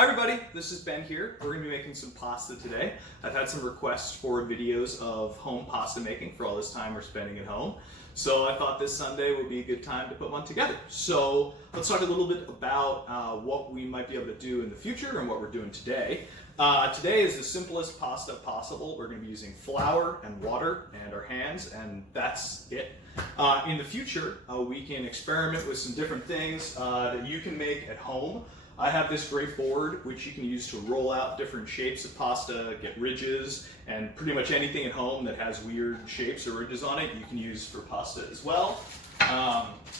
Hi everybody, this is Ben here. We're going to be making some pasta today. I've had some requests for videos of home pasta making for all this time we're spending at home. So I thought this Sunday would be a good time to put one together. So let's talk a little bit about what we might be able to do in the future and what we're doing today. Today is the simplest pasta possible. We're going to be using flour and water and our hands, and that's it. In the future, we can experiment with some different things that you can make at home. I have this great board which you can use to roll out different shapes of pasta, get ridges, and pretty much anything at home that has weird shapes or ridges on it you can use for pasta as well.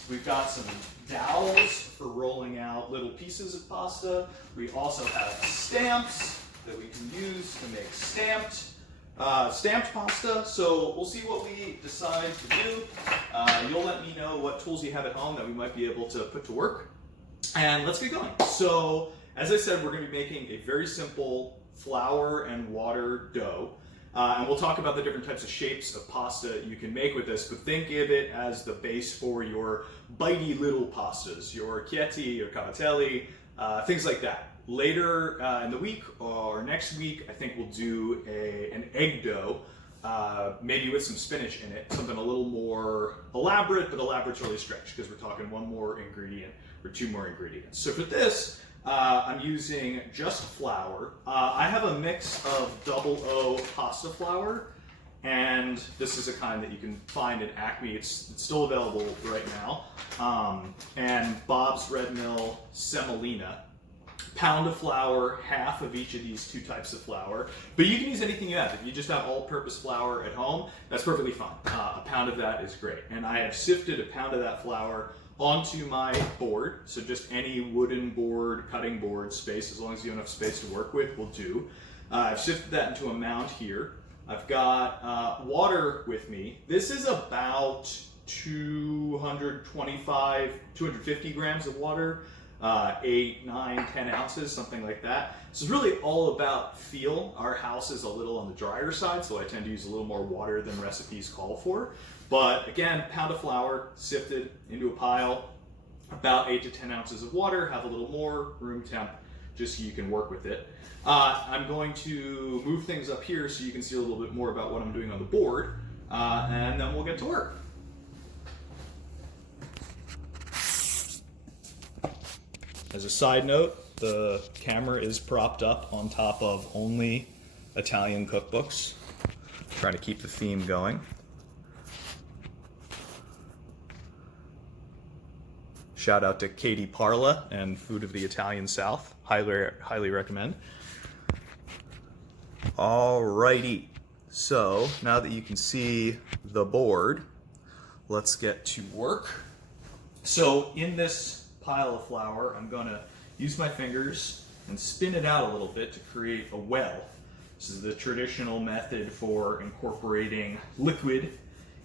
We've got some dowels for rolling out little pieces of pasta. We also have stamps that we can use to make stamped pasta. So we'll see what we decide to do. You'll let me know what tools you have at home that we might be able to put to work. And let's get going. So, as I said, we're going to be making a very simple flour and water dough. And we'll talk about the different types of shapes of pasta you can make with this, but think of it as the base for your bitey little pastas, your orecchiette, your cavatelli, things like that. Later in the week or next week, I think we'll do an egg dough, maybe with some spinach in it, something a little more elaborate, but elaborate's really stretched because we're talking one more ingredient or two more ingredients. So for this, I'm using just flour. I have a mix of double O pasta flour, and this is a kind that you can find at Acme. It's still available right now. And Bob's Red Mill semolina. Pound of flour, half of each of these two types of flour. But you can use anything you have. If you just have all-purpose flour at home, that's perfectly fine. A pound of that is great. And I have sifted a pound of that flour onto my board. So just any wooden board, cutting board space, as long as you have enough space to work with, will do. I've sifted that into a mound here. I've got water with me. This is about 250 grams of water. 8, 9, 10 ounces, something like that. So it's really all about feel. Our house is a little on the drier side, so I tend to use a little more water than recipes call for. But again, pound of flour sifted into a pile, about 8 to 10 ounces of water, have a little more, room temp, just so you can work with it. I'm going to move things up here so you can see a little bit more about what I'm doing on the board, and then we'll get to work. As a side note, the camera is propped up on top of only Italian cookbooks. Trying to keep the theme going. Shout out to Katie Parla and Food of the Italian South. Highly recommend. Alrighty, so now that you can see the board, let's get to work. So in this pile of flour, I'm going to use my fingers and spin it out a little bit to create a well. This is the traditional method for incorporating liquid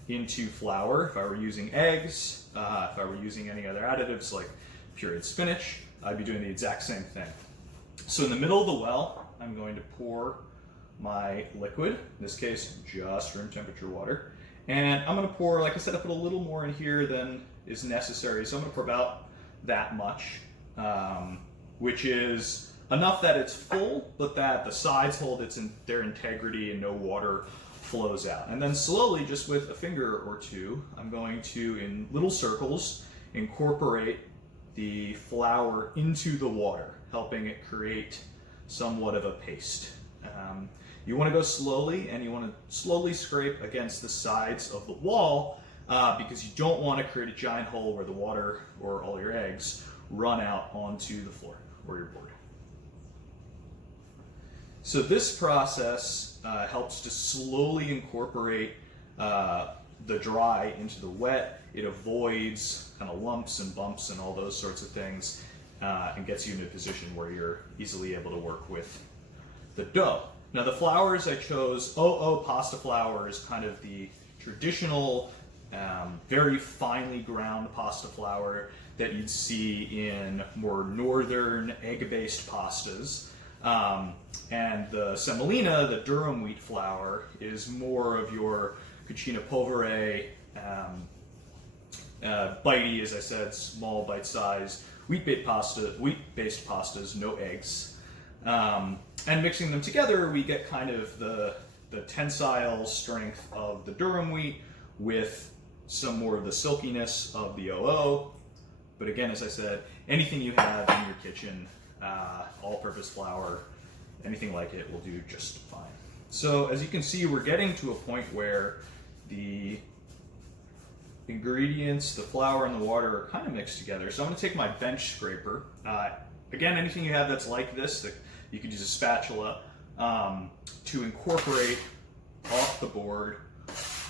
into flour. If I were using eggs, if I were using any other additives like pureed spinach, I'd be doing the exact same thing. So in the middle of the well, I'm going to pour my liquid, in this case just room temperature water, and I'm going to pour, like I said, I put a little more in here than is necessary, so I'm going to pour about that much, which is enough that it's full, but that the sides hold their integrity and no water flows out. And then slowly, just with a finger or two, I'm going to, in little circles, incorporate the flour into the water, helping it create somewhat of a paste. You want to go slowly, and you want to slowly scrape against the sides of the wall, because you don't want to create a giant hole where the water or all your eggs run out onto the floor or your board. So this process helps to slowly incorporate the dry into the wet. It avoids kind of lumps and bumps and all those sorts of things, and gets you in a position where you're easily able to work with the dough. Now the flours I chose, OO pasta flour is kind of the traditional very finely ground pasta flour that you'd see in more northern egg-based pastas. And the semolina, the durum wheat flour, is more of your cucina povere, bitey, as I said, small bite-sized wheat-based pastas, no eggs. And mixing them together, we get kind of the tensile strength of the durum wheat with some more of the silkiness of the OO. But again, as I said, anything you have in your kitchen, all-purpose flour, anything like it will do just fine. So as you can see, we're getting to a point where the ingredients, the flour and the water are kind of mixed together. So I'm going to take my bench scraper. Again, anything you have that's like this, that you could use a spatula to incorporate off the board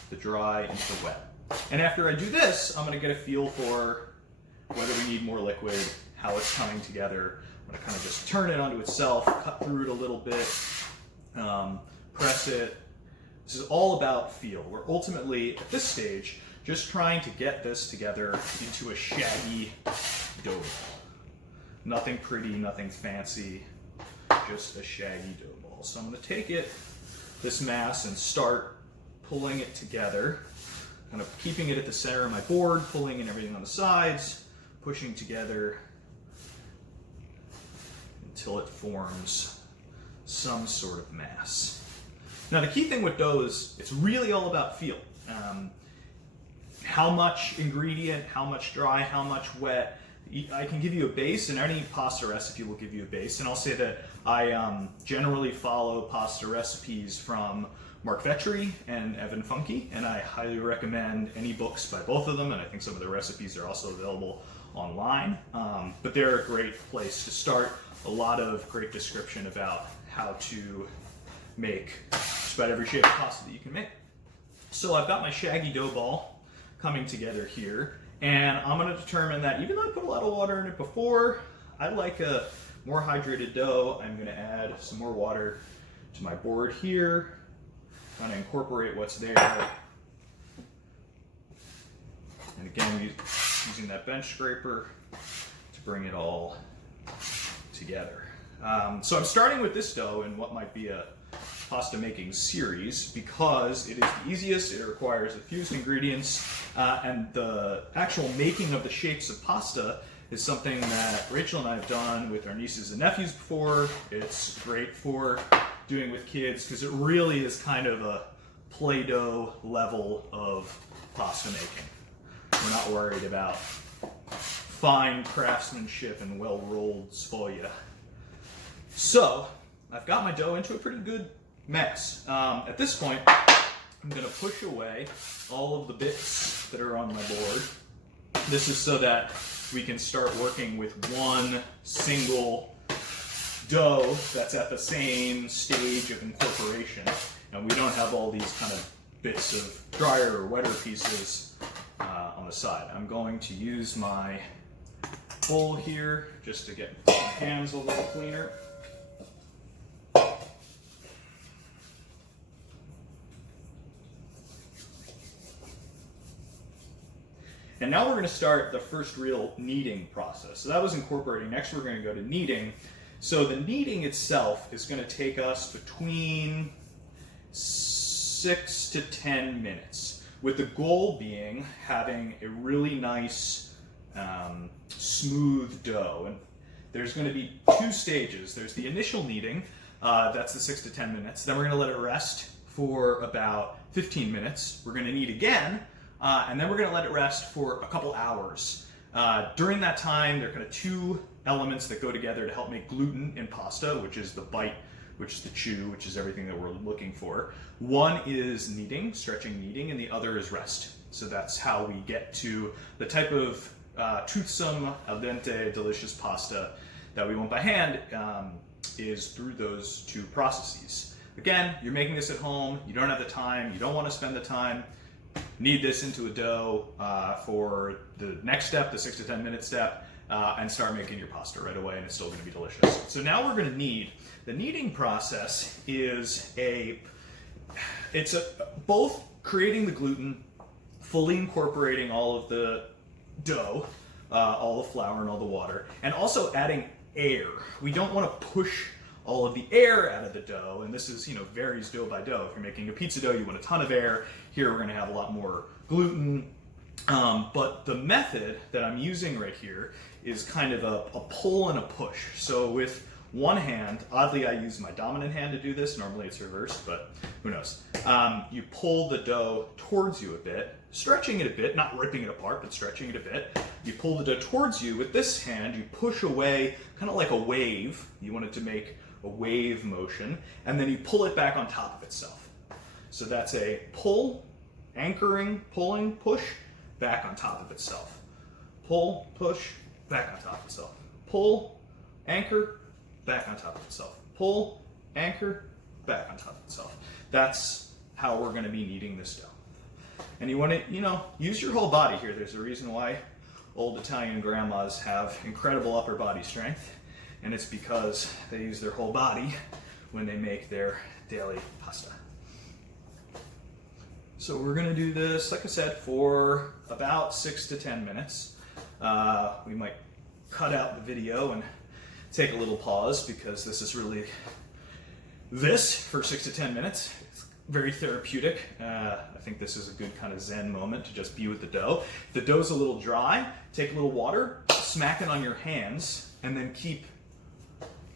the dry into the wet. And after I do this, I'm going to get a feel for whether we need more liquid, how it's coming together. I'm going to kind of just turn it onto itself, cut through it a little bit, press it. This is all about feel. We're ultimately, at this stage, just trying to get this together into a shaggy dough ball. Nothing pretty, nothing fancy, just a shaggy dough ball. So I'm going to take it, this mass, and start pulling it together, kind of keeping it at the center of my board, pulling in everything on the sides, pushing together until it forms some sort of mass. Now the key thing with dough is it's really all about feel. How much ingredient, how much dry, how much wet. I can give you a base, and any pasta recipe will give you a base. And I'll say that I generally follow pasta recipes from Mark Vetri and Evan Funke, and I highly recommend any books by both of them, and I think some of the recipes are also available online. But they're a great place to start. A lot of great description about how to make just about every shape of pasta that you can make. So I've got my shaggy dough ball coming together here, and I'm going to determine that even though I put a lot of water in it before, I like a more hydrated dough. I'm going to add some more water to my board here, kind of incorporate what's there. And again, using that bench scraper to bring it all together. So I'm starting with this dough in what might be a pasta making series because it is the easiest, it requires the fewest ingredients, and the actual making of the shapes of pasta is something that Rachel and I have done with our nieces and nephews before. It's great for doing with kids because it really is kind of a Play-Doh level of pasta making. We're not worried about fine craftsmanship and well-rolled sfoglia. So I've got my dough into a pretty good mess. At this point, I'm going to push away all of the bits that are on my board. This is so that we can start working with one single dough that's at the same stage of incorporation, and we don't have all these kind of bits of drier or wetter pieces on the side. I'm going to use my bowl here just to get my hands a little cleaner. And now we're going to start the first real kneading process. So that was incorporating. Next we're going to go to kneading. So the kneading itself is going to take us between 6 to 10 minutes, with the goal being having a really nice smooth dough. And there's going to be two stages. There's the initial kneading, that's the 6 to 10 minutes. Then we're going to let it rest for about 15 minutes. We're going to knead again. And then we're going to let it rest for a couple hours. During that time, there are kind of two elements that go together to help make gluten in pasta, which is the bite, which is the chew, which is everything that we're looking for. One is kneading, stretching kneading, and the other is rest. So that's how we get to the type of toothsome, al dente, delicious pasta that we want by hand, is through those two processes. Again, you're making this at home, you don't have the time, you don't want to spend the time. Knead this into a dough for the next step, the 6 to 10 minute step, and start making your pasta right away, and it's still going to be delicious. So now we're going to knead. The kneading process is both creating the gluten, fully incorporating all of the dough, all the flour and all the water, and also adding air. We don't want to push all of the air out of the dough, and this is, varies dough by dough. If you're making a pizza dough, you want a ton of air. Here we're going to have a lot more gluten. But the method that I'm using right here is kind of a pull and a push. So with one hand, oddly I use my dominant hand to do this, normally it's reversed, but who knows. You pull the dough towards you a bit, stretching it a bit, not ripping it apart, but stretching it a bit. You pull the dough towards you. With this hand, you push away, kind of like a wave. You want it to make a wave motion, and then you pull it back on top of itself. So that's a pull, anchoring, pulling, push, back on top of itself. Pull, push, back on top of itself. Pull, anchor, back on top of itself. Pull, anchor, back on top of itself. That's how we're going to be kneading this dough. And you want to, use your whole body here. There's a reason why old Italian grandmas have incredible upper body strength, and it's because they use their whole body when they make their daily pasta. So we're going to do this, like I said, for about 6 to 10 minutes. We might cut out the video and take a little pause because this is really this for 6 to 10 minutes. It's very therapeutic. I think this is a good kind of zen moment to just be with the dough. If the dough's a little dry, take a little water, smack it on your hands, and then keep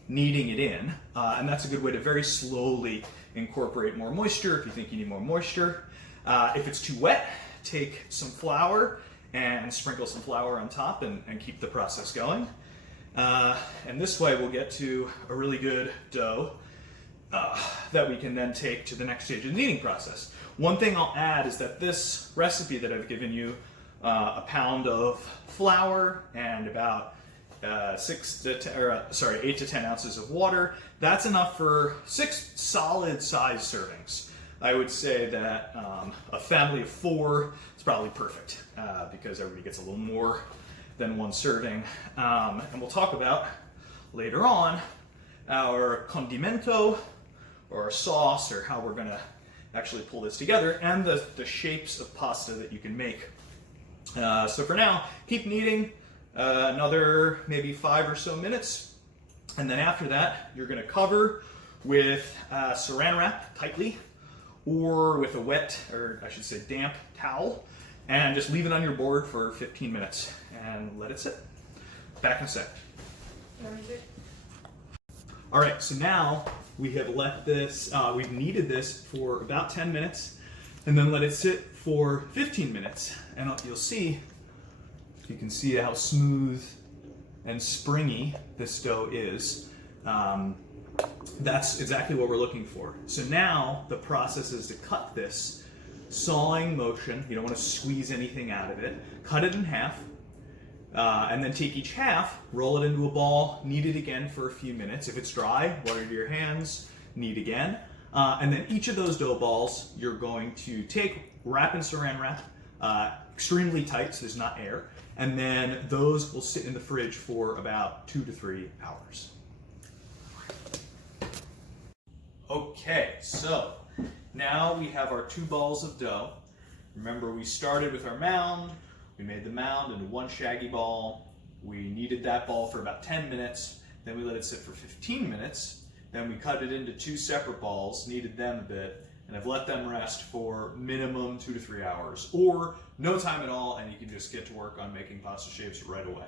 kneading it in. And that's a good way to very slowly incorporate more moisture if you think you need more moisture. If it's too wet, take some flour and sprinkle some flour on top and keep the process going. And this way we'll get to a really good dough that we can then take to the next stage of the kneading process. One thing I'll add is that this recipe that I've given you, a pound of flour and about 8 to 10 ounces of water, that's enough for 6 solid size servings. I would say that a family of 4 is probably perfect because everybody gets a little more than one serving. And we'll talk about later on our condimento or our sauce, or how we're going to actually pull this together, and the shapes of pasta that you can make. So for now, keep kneading another maybe 5 or so minutes, and then after that you're going to cover with saran wrap tightly, or with a wet, or I should say damp towel, and just leave it on your board for 15 minutes and let it sit. Back in a sec. All right, so now we have let this, we've kneaded this for about 10 minutes and then let it sit for 15 minutes. And you'll see, you can see how smooth and springy this dough is. That's exactly what we're looking for. So now the process is to cut this sawing motion. You don't want to squeeze anything out of it. Cut it in half, and then take each half, roll it into a ball, knead it again for a few minutes. If it's dry, water to your hands, knead again. And then each of those dough balls you're going to take, wrap in saran wrap, extremely tight so there's not air, and then those will sit in the fridge for about 2 to 3 hours. Okay, so now we have our 2 balls of dough. Remember, we started with our mound. We made the mound into one shaggy ball. We kneaded that ball for about 10 minutes. Then we let it sit for 15 minutes. Then we cut it into 2 separate balls, kneaded them a bit, and I've let them rest for minimum 2 to 3 hours, or no time at all, and you can just get to work on making pasta shapes right away.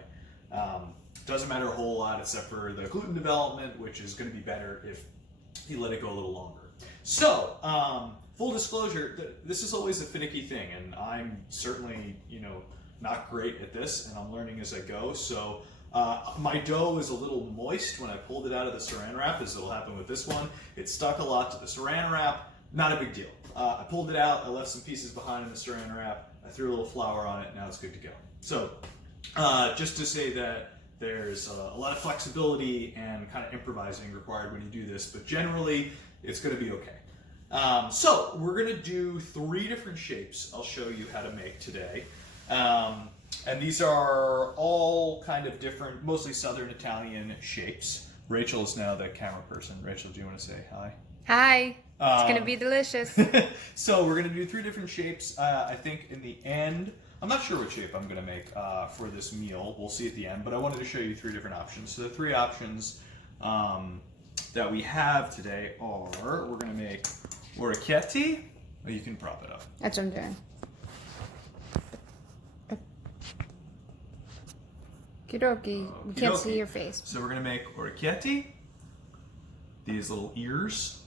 Doesn't matter a whole lot except for the gluten development, which is going to be better if you let it go a little longer. So, full disclosure, this is always a finicky thing, and I'm certainly, not great at this, and I'm learning as I go. So, my dough is a little moist when I pulled it out of the saran wrap, as it'll happen with this one. It stuck a lot to the saran wrap. Not a big deal. I pulled it out, I left some pieces behind in the saran wrap, I threw a little flour on it, now it's good to go. So, just to say that there's a lot of flexibility and kind of improvising required when you do this, but generally it's going to be okay. So we're going to do 3 different shapes I'll show you how to make today. And these are all kind of different, mostly Southern Italian shapes. Rachel is now the camera person. Rachel, do you want to say hi? Hi. It's going to be delicious. So we're going to do 3 different shapes. I think in the end, I'm not sure what shape I'm going to make for this meal. We'll see at the end, but I wanted to show you 3 different options. So the 3 options that we have today are, we're going to make orecchiette. Oh, you can prop it up. That's what I'm doing. Okie dokie. We can't see your face. So we're going to make orecchiette, these little ears.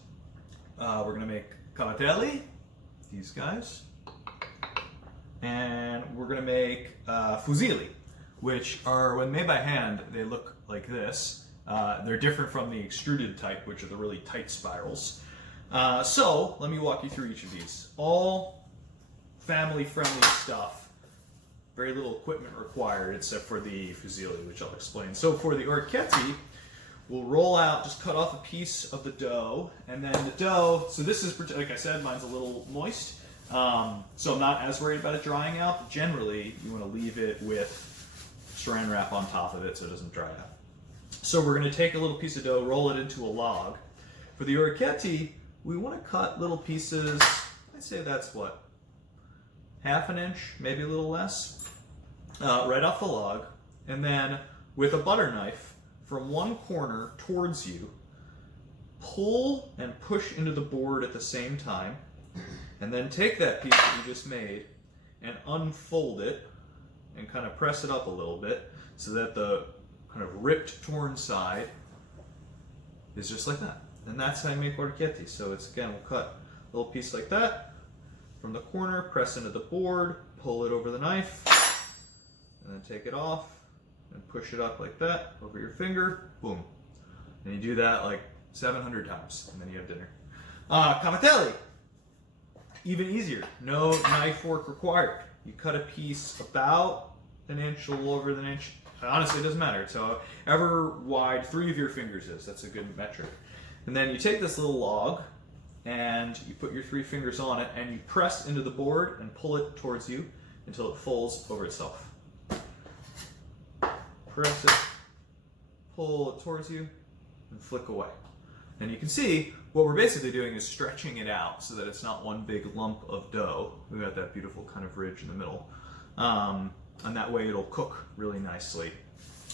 We're gonna make cavatelli, these guys. And we're gonna make fusilli, which are, when made by hand, they look like this. They're different from the extruded type, which are the really tight spirals. So let me walk you through each of these. All family-friendly stuff. Very little equipment required except for the fusilli, which I'll explain. So for the orecchiette, we'll roll out, just cut off a piece of the dough, and then the dough, so this is, like I said, mine's a little moist, so I'm not as worried about it drying out, but generally you want to leave it with saran wrap on top of it so it doesn't dry out. So we're going to take a little piece of dough, roll it into a log. For the orecchiette, we want to cut little pieces, I'd say that's what, half an inch, maybe a little less, right off the log, and then with a butter knife, from one corner towards you, pull and push into the board at the same time, and then take that piece that you just made and unfold it and kind of press it up a little bit so that the kind of ripped, torn side is just like that. And that's how you make orecchiette. So it's, again, we'll cut a little piece like that from the corner, press into the board, pull it over the knife, and then take it off and push it up like that over your finger, boom. And you do that like 700 times, and then you have dinner. Cavatelli, even easier. No knife fork required. You cut a piece about an inch, a little over an inch. Honestly, it doesn't matter. It's however wide 3 of your fingers is. That's a good metric. And then you take this little log, and you put your 3 fingers on it, and you press into the board and pull it towards you until it folds over itself. Press it, pull it towards you, and flick away. And you can see what we're basically doing is stretching it out so that it's not one big lump of dough. We've got that beautiful kind of ridge in the middle. And that way it'll cook really nicely.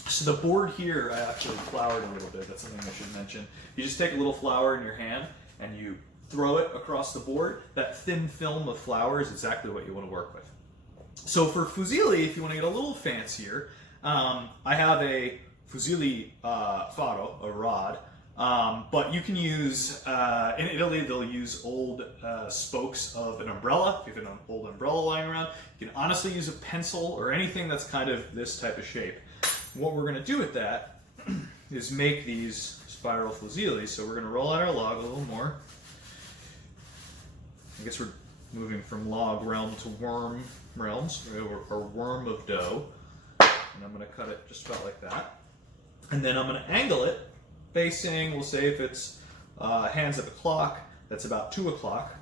So the board here, I actually floured a little bit. That's something I should mention. You just take a little flour in your hand and you throw it across the board. That thin film of flour is exactly what you want to work with. So for fusilli, if you want to get a little fancier, I have a Fusilli faro, a rod, but you can use, in Italy they'll use old spokes of an umbrella. If you have an old umbrella lying around, you can honestly use a pencil or anything that's kind of this type of shape. What we're going to do with that is make these spiral fusilli. So we're going to roll out our log a little more. I guess we're moving from log realm to worm realms, or worm of dough. And I'm going to cut it just about like that. And then I'm going to angle it facing, we'll say if it's hands at the clock, that's about 2 o'clock.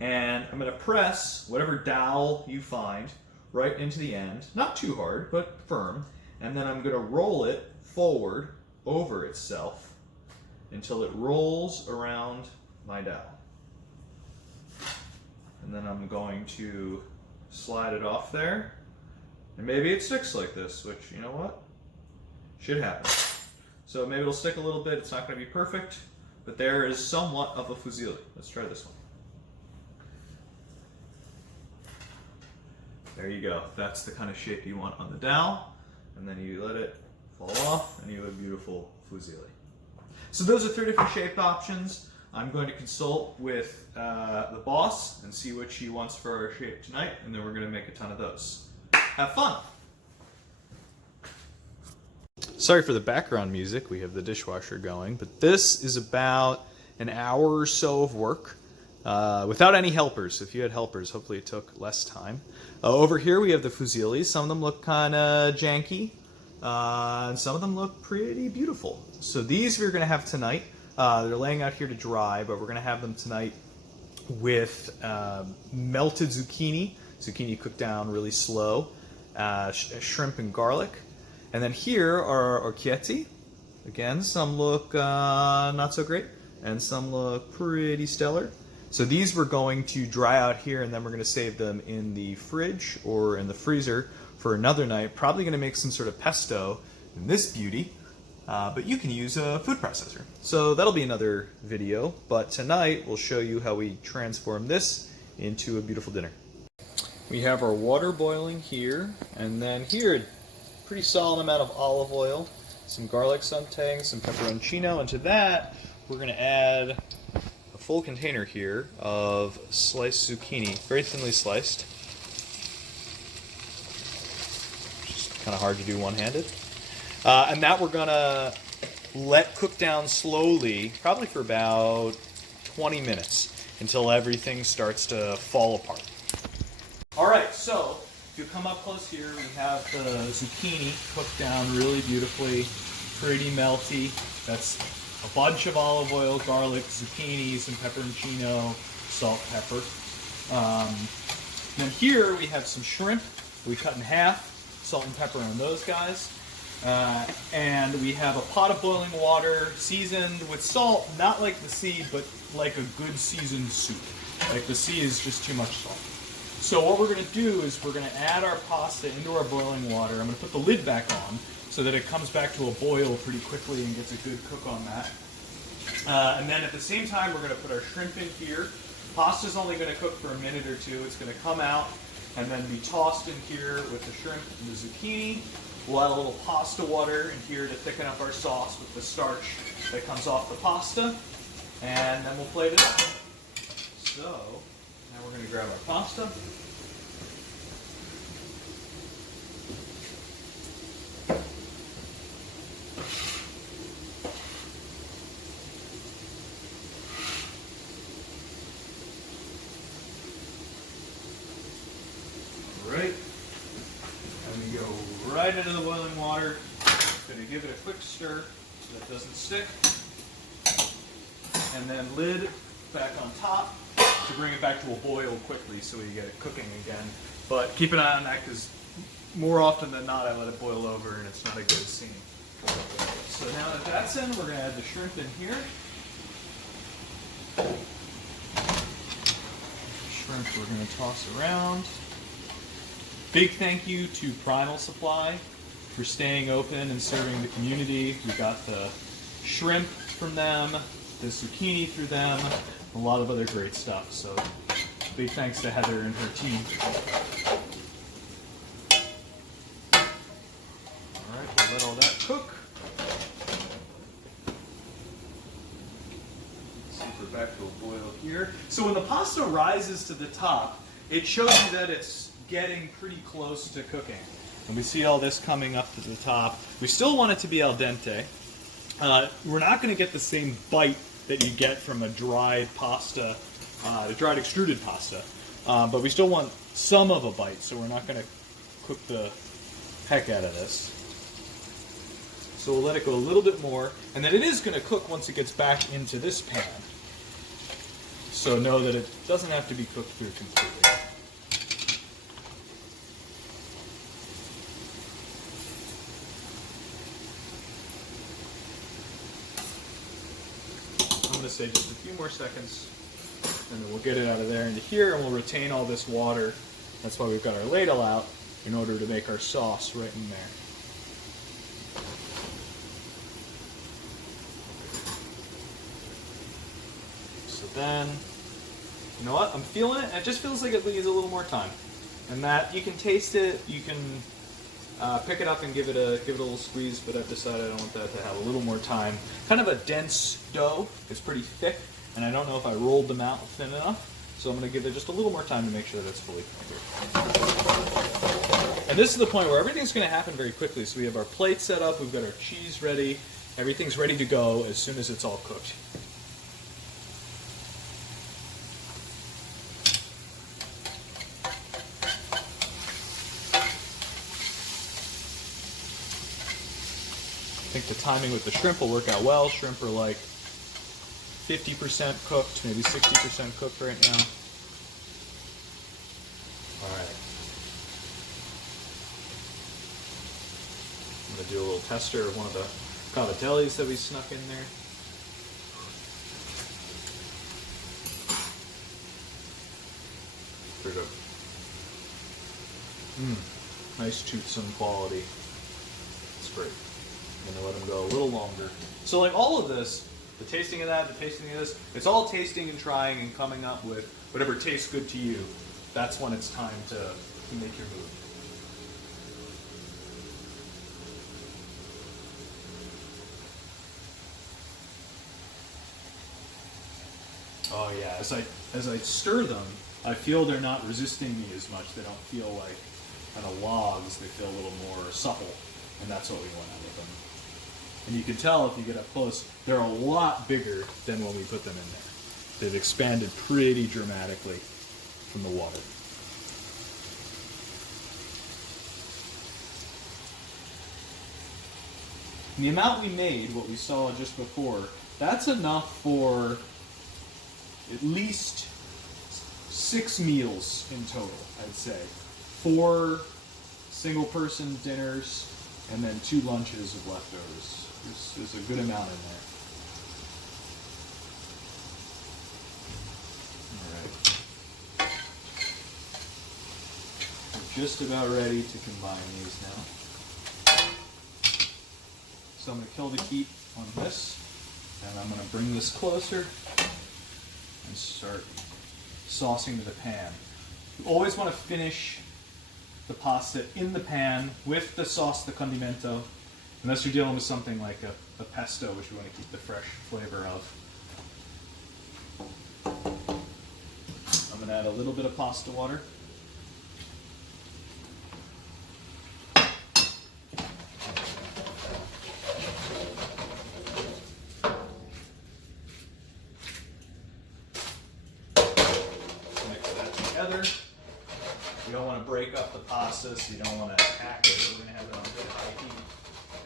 And I'm going to press whatever dowel you find right into the end. Not too hard, but firm. And then I'm going to roll it forward over itself until it rolls around my dowel. And then I'm going to slide it off there. And maybe it sticks like this, which, you know what? Should happen. So maybe it'll stick a little bit. It's not going to be perfect, but there is somewhat of a fusilli. Let's try this one. There you go. That's the kind of shape you want on the dowel. And then you let it fall off, and you have a beautiful fusilli. So those are 3 different shape options. I'm going to consult with the boss and see what she wants for our shape tonight, and then we're going to make a ton of those. Have fun! Sorry for the background music. We have the dishwasher going, but this is about an hour or so of work without any helpers. If you had helpers, hopefully it took less time. Over here we have the fusilli. Some of them look kind of janky, and some of them look pretty beautiful. So these we're going to have tonight. They're laying out here to dry, but we're going to have them tonight with melted zucchini. Zucchini cooked down really slow, shrimp and garlic. And then here are orecchiette. Again, some look not so great, and some look pretty stellar. So these we're going to dry out here, and then we're going to save them in the fridge or in the freezer for another night. Probably going to make some sort of pesto in this beauty, but you can use a food processor. So that'll be another video, but tonight we'll show you how we transform this into a beautiful dinner. We have our water boiling here, and then here a pretty solid amount of olive oil, some garlic sauteing, some pepperoncino, and to that we're going to add a full container here of sliced zucchini, very thinly sliced. Just kind of hard to do one-handed. And that we're going to let cook down slowly, probably for about 20 minutes, until everything starts to fall apart. Alright, so if you come up close here, we have the zucchini cooked down really beautifully, pretty melty. That's a bunch of olive oil, garlic, zucchini, some pepperoncino, salt, pepper. Then here we have some shrimp we cut in half, salt and pepper on those guys. And we have a pot of boiling water seasoned with salt, not like the sea, but like a good seasoned soup. Like the sea is just too much salt. So what we're going to do is we're going to add our pasta into our boiling water. I'm going to put the lid back on so that it comes back to a boil pretty quickly and gets a good cook on that. And then at the same time, we're going to put our shrimp in here. Pasta's only going to cook for a minute or two. It's going to come out and then be tossed in here with the shrimp and the zucchini. We'll add a little pasta water in here to thicken up our sauce with the starch that comes off the pasta. And then we'll plate it up. So, now we're going to grab our pasta. Alright. And we go right into the boiling water. Going to give it a quick stir so that it doesn't stick. And then lid back on top to bring it back to a boil quickly so we get it cooking again. But keep an eye on that because more often than not I let it boil over and it's not a good scene. So now that that's in, we're going to add the shrimp in here. Shrimp we're going to toss around. Big thank you to Primal Supply for staying open and serving the community. We got the shrimp from them, the zucchini through them, a lot of other great stuff. So big thanks to Heather and her team. Alright, we'll let all that cook. Let's see if we're back to a boil here. So when the pasta rises to the top, it shows you that it's getting pretty close to cooking. And we see all this coming up to the top. We still want it to be al dente. We're not going to get the same bite that you get from a dried pasta, the dried extruded pasta. But we still want some of a bite, so we're not going to cook the heck out of this. So we'll let it go a little bit more, and then it is going to cook once it gets back into this pan. So know that it doesn't have to be cooked through completely. I'm going to say just a few more seconds, and then we'll get it out of there into here, and we'll retain all this water. That's why we've got our ladle out, in order to make our sauce right in there. So then, you know what? I'm feeling it. It just feels like it needs a little more time. And that, you can taste it, you can pick it up and give it a little squeeze, but I've decided I want that to have a little more time. Kind of a dense dough. It's pretty thick, and I don't know if I rolled them out thin enough, so I'm going to give it just a little more time to make sure that it's fully cooked. And this is the point where everything's going to happen very quickly. So we have our plate set up, we've got our cheese ready, everything's ready to go as soon as it's all cooked. I think the timing with the shrimp will work out well. Shrimp are like 50% cooked, maybe 60% cooked right now. Alright. I'm going to do a little tester of one of the cavatellis that we snuck in there. Pretty good. Nice toothsome quality. It's great. I'm going to let them go a little longer. So like all of this, the tasting of that, the tasting of this, it's all tasting and trying and coming up with whatever tastes good to you. That's when it's time to make your move. Oh yeah, as I stir them, I feel they're not resisting me as much. They don't feel like kind of logs. They feel a little more supple, and that's what we want out of them. And you can tell if you get up close, they're a lot bigger than when we put them in there. They've expanded pretty dramatically from the water. And the amount we made, what we saw just before, that's enough for at least 6 meals in total, I'd say. 4 single-person dinners, and then 2 lunches of leftovers. There's a good amount in there. All right. We're just about ready to combine these now. So I'm going to kill the heat on this, and I'm going to bring this closer and start saucing to the pan. You always want to finish the pasta in the pan with the sauce, the condimento, unless you're dealing with something like a pesto, which you want to keep the fresh flavor of. I'm going to add a little bit of pasta water. You don't want to break up the pasta, so you don't want to hack it. We're going to have it on good high heat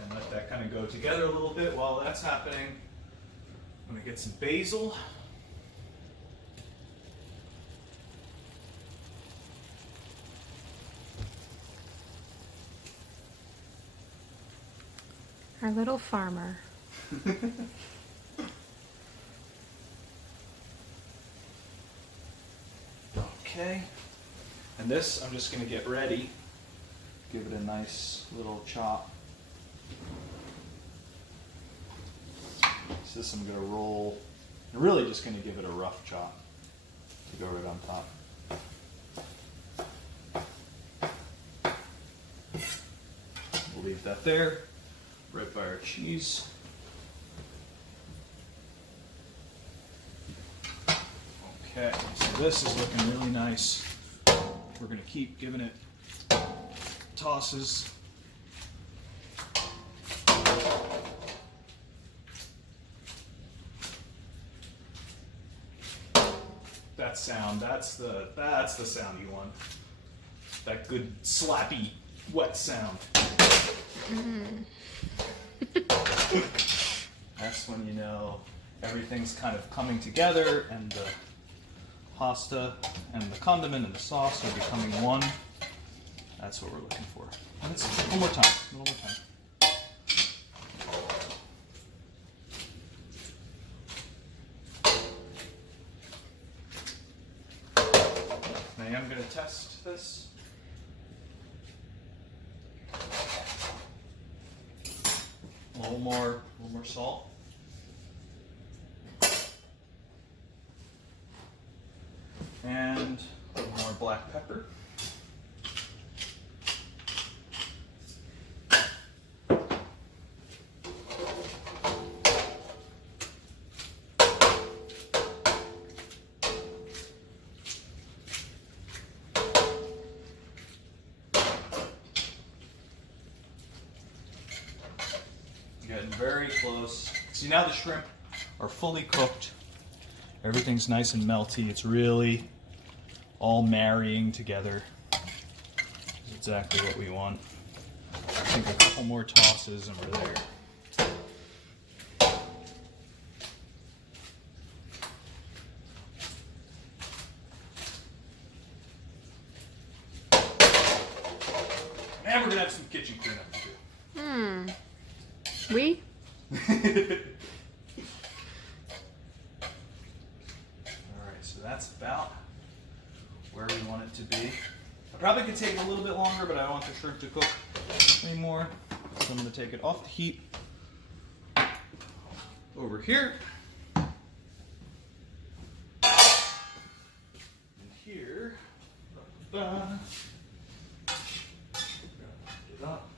and let that kind of go together a little bit. While that's happening, I'm going to get some basil. Our little farmer. Okay. And this, I'm just going to get ready. Give it a nice little chop. So this I'm going to roll. I'm really just going to give it a rough chop to go right on top. We'll leave that there, right by our cheese. Okay, so this is looking really nice. We're going to keep giving it tosses. That sound, that's the sound you want. That good slappy wet sound. That's when you know everything's kind of coming together and the pasta and the condiment and the sauce are becoming one. That's what we're looking for. And let's one more time. One more time. Now I'm going to test this. A little more salt. And a little more black pepper. Getting very close. See, now the shrimp are fully cooked. Everything's nice and melty. It's really all marrying together. It's exactly what we want. I think a couple more tosses and we're there. And we're gonna have some kitchen cleanup too. We? So that's about where we want it to be. I probably could take it a little bit longer, but I don't want the shrimp to cook anymore. So I'm going to take it off the heat over here. And here. Wrap it up.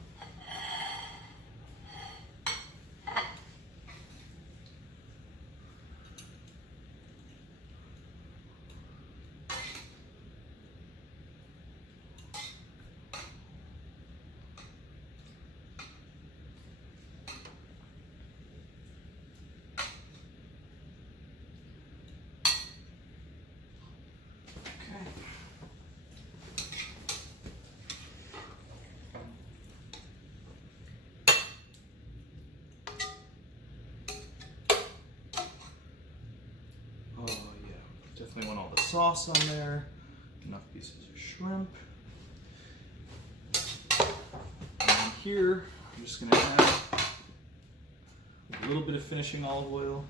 Definitely want all the sauce on there. Enough pieces of shrimp. And here, I'm just gonna add a little bit of finishing olive oil.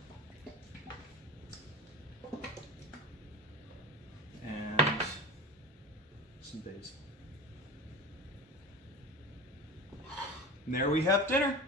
And some basil. And there we have dinner.